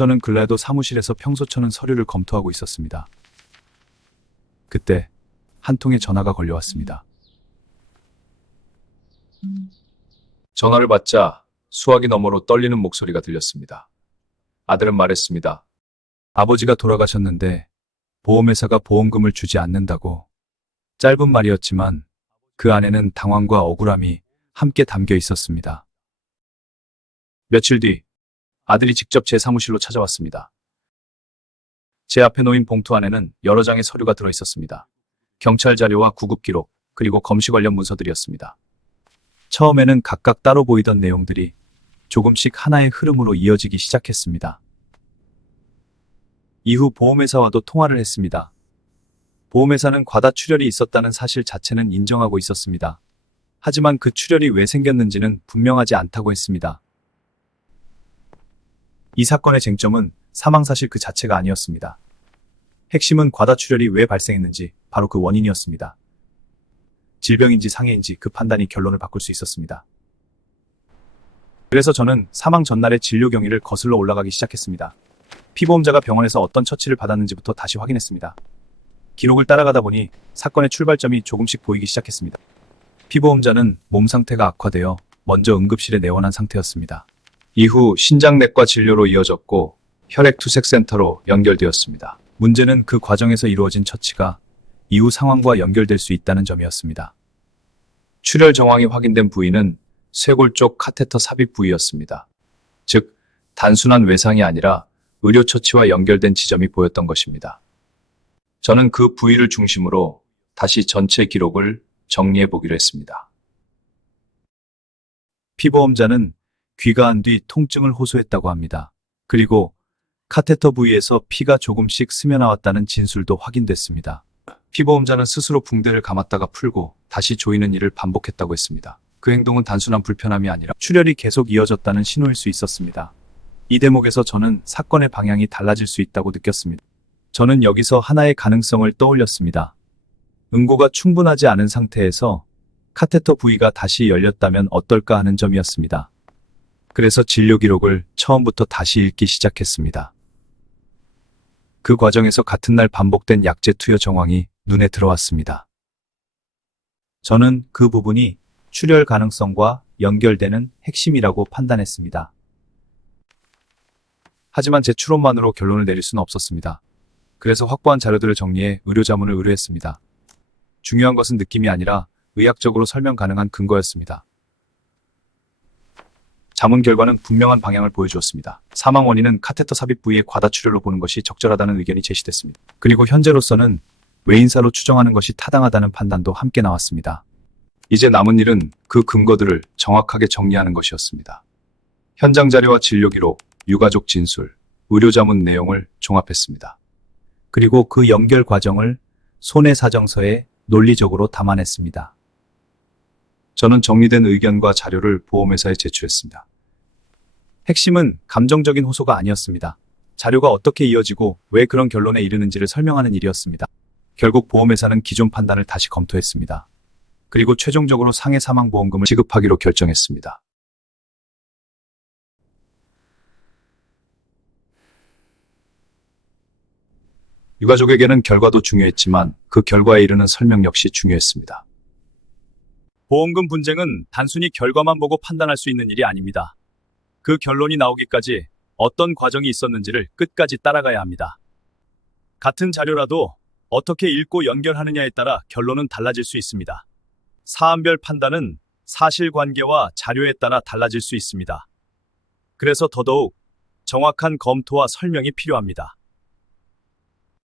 저는 근래에도 사무실에서 평소 쳐는 서류를 검토하고 있었습니다. 그때 한 통의 전화가 걸려왔습니다. 전화를 받자 수화기 너머로 떨리는 목소리가 들렸습니다. 아들은 말했습니다. 아버지가 돌아가셨는데 보험회사가 보험금을 주지 않는다고. 짧은 말이었지만 그 안에는 당황과 억울함이 함께 담겨 있었습니다. 며칠 뒤 아들이 직접 제 사무실로 찾아왔습니다. 제 앞에 놓인 봉투 안에는 여러 장의 서류가 들어 있었습니다. 경찰 자료와 구급 기록, 그리고 검시 관련 문서들이었습니다. 처음에는 각각 따로 보이던 내용들이 조금씩 하나의 흐름으로 이어지기 시작했습니다. 이후 보험회사와도 통화를 했습니다. 보험회사는 과다 출혈이 있었다는 사실 자체는 인정하고 있었습니다. 하지만 그 출혈이 왜 생겼는지는 분명하지 않다고 했습니다. 이 사건의 쟁점은 사망 사실 그 자체가 아니었습니다. 핵심은 과다 출혈이 왜 발생했는지 바로 그 원인이었습니다. 질병인지 상해인지 그 판단이 결론을 바꿀 수 있었습니다. 그래서 저는 사망 전날의 진료 경위를 거슬러 올라가기 시작했습니다. 피보험자가 병원에서 어떤 처치를 받았는지부터 다시 확인했습니다. 기록을 따라가다 보니 사건의 출발점이 조금씩 보이기 시작했습니다. 피보험자는 몸 상태가 악화되어 먼저 응급실에 내원한 상태였습니다. 이후 신장내과 진료로 이어졌고 혈액투색센터로 연결되었습니다. 문제는 그 과정에서 이루어진 처치가 이후 상황과 연결될 수 있다는 점이었습니다. 출혈 정황이 확인된 부위는 쇄골 쪽 카테터 삽입 부위였습니다. 즉, 단순한 외상이 아니라 의료 처치와 연결된 지점이 보였던 것입니다. 저는 그 부위를 중심으로 다시 전체 기록을 정리해 보기로 했습니다. 피보험자는 귀가한 뒤 통증을 호소했다고 합니다. 그리고 카테터 부위에서 피가 조금씩 스며나왔다는 진술도 확인됐습니다. 피보험자는 스스로 붕대를 감았다가 풀고 다시 조이는 일을 반복했다고 했습니다. 그 행동은 단순한 불편함이 아니라 출혈이 계속 이어졌다는 신호일 수 있었습니다. 이 대목에서 저는 사건의 방향이 달라질 수 있다고 느꼈습니다. 저는 여기서 하나의 가능성을 떠올렸습니다. 응고가 충분하지 않은 상태에서 카테터 부위가 다시 열렸다면 어떨까 하는 점이었습니다. 그래서 진료 기록을 처음부터 다시 읽기 시작했습니다. 그 과정에서 같은 날 반복된 약제 투여 정황이 눈에 들어왔습니다. 저는 그 부분이 출혈 가능성과 연결되는 핵심이라고 판단했습니다. 하지만 제 추론만으로 결론을 내릴 수는 없었습니다. 그래서 확보한 자료들을 정리해 의료자문을 의뢰했습니다. 중요한 것은 느낌이 아니라 의학적으로 설명 가능한 근거였습니다. 자문 결과는 분명한 방향을 보여주었습니다. 사망 원인은 카테터 삽입 부위의 과다 출혈로 보는 것이 적절하다는 의견이 제시됐습니다. 그리고 현재로서는 외인사로 추정하는 것이 타당하다는 판단도 함께 나왔습니다. 이제 남은 일은 그 근거들을 정확하게 정리하는 것이었습니다. 현장 자료와 진료 기록, 유가족 진술, 의료자문 내용을 종합했습니다. 그리고 그 연결 과정을 손해사정서에 논리적으로 담아냈습니다. 저는 정리된 의견과 자료를 보험회사에 제출했습니다. 핵심은 감정적인 호소가 아니었습니다. 자료가 어떻게 이어지고 왜 그런 결론에 이르는지를 설명하는 일이었습니다. 결국 보험회사는 기존 판단을 다시 검토했습니다. 그리고 최종적으로 상해 사망보험금을 지급하기로 결정했습니다. 유가족에게는 결과도 중요했지만 그 결과에 이르는 설명 역시 중요했습니다. 보험금 분쟁은 단순히 결과만 보고 판단할 수 있는 일이 아닙니다. 그 결론이 나오기까지 어떤 과정이 있었는지를 끝까지 따라가야 합니다. 같은 자료라도 어떻게 읽고 연결하느냐에 따라 결론은 달라질 수 있습니다. 사안별 판단은 사실관계와 자료에 따라 달라질 수 있습니다. 그래서 더더욱 정확한 검토와 설명이 필요합니다.